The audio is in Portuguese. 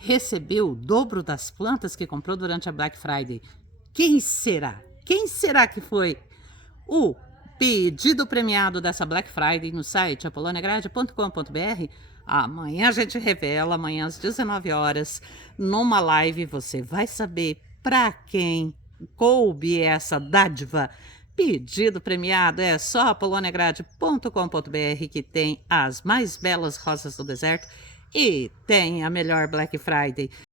recebeu o dobro das plantas que comprou durante a Black Friday. Quem será? Quem será que foi o pedido premiado dessa Black Friday no site apoloniagrade.com.br? Amanhã a gente revela, amanhã às 19 horas, numa live você vai saber para quem coube essa dádiva. Pedido premiado é só apoloniagrade.com.br que tem as mais belas rosas do deserto e tem a melhor Black Friday.